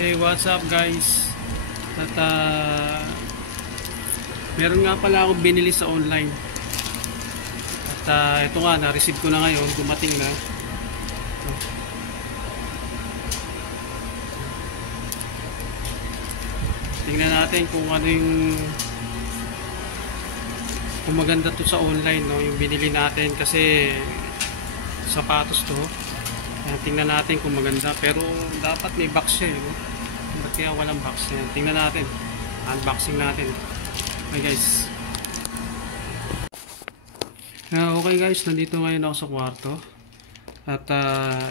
Hey, what's up guys? At meron nga pala akong binili sa online. At ito nga, na-receive ko na ngayon, dumating na. Tingnan natin kung ano kung maganda to sa online, no? Yung binili natin kasi sapatos to. Tingnan natin kung maganda, pero dapat may box siya, no? Ba't kaya walang box? Tingnan natin, unboxing natin. Okay guys. Okay guys, nandito ngayon ako sa kwarto. At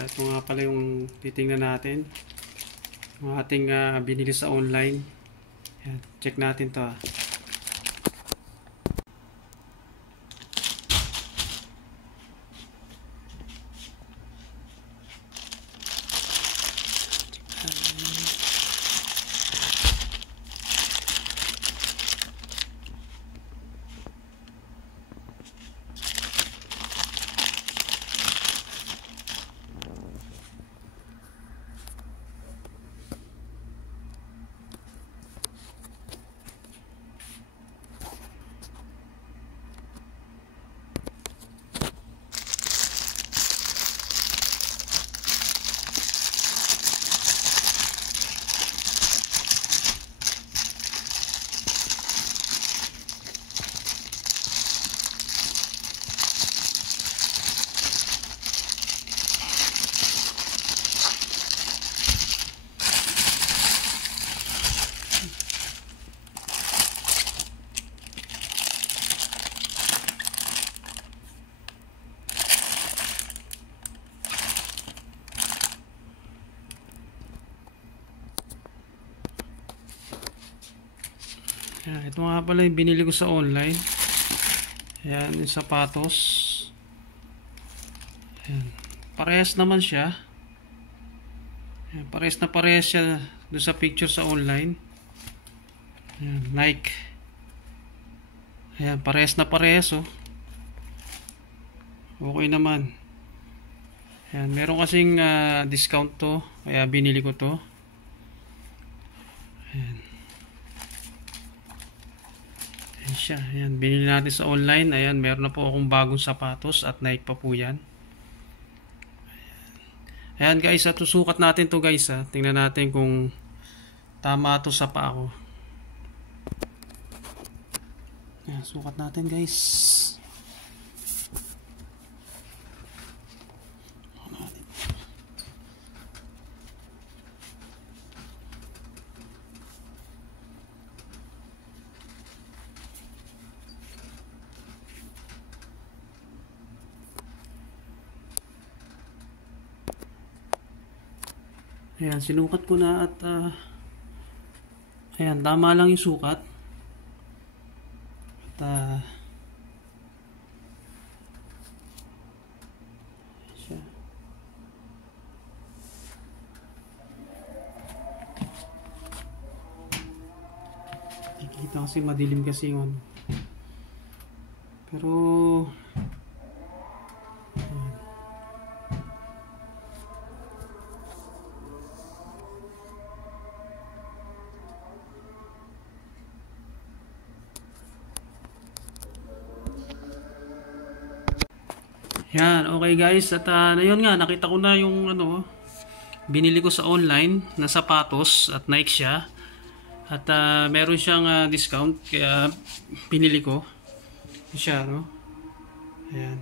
ito nga pala yung titingnan natin, yung ating binili sa online. Yan, check natin to. Ito nga pala yung binili ko sa online. Ayan, yung sapatos. Ayan. Parehas naman siya. Ayan, parehas siya doon sa picture sa online. Ayan, Nike. Ayan, parehas oh. Okay naman. Ayan, meron kasing discount to, kaya binili ko to. Ayan. Siya. Ayan, binili natin sa online. Ayan, meron na po akong bagong sapatos at Nike pa po yan. Ayan guys, at susukat natin to guys. Tingnan natin kung tama to sa paa ko. Ayan, sukat natin guys. Ayan, sinukat ko na at ayan, tama lang yung sukat. At siya. Nakikita kasi madilim kasi yun. Pero yan, okay guys. At yun nga, nakita ko na yung binili ko sa online na sapatos at Nike siya. At meron siyang discount, kaya binili ko siya, no? Ayan.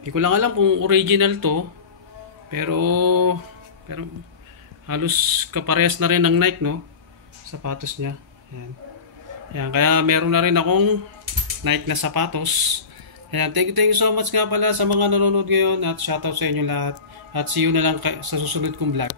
Hindi ko lang alam kung original to, pero halos kaparehas na rin ng Nike, no? Sapatos niya. Ayan. Ayan, kaya meron na rin akong Nike na sapatos. Ayan, thank you so much nga pala sa mga nanonood ngayon at shoutout sa inyo lahat. At see you na lang sa susunod kong vlog.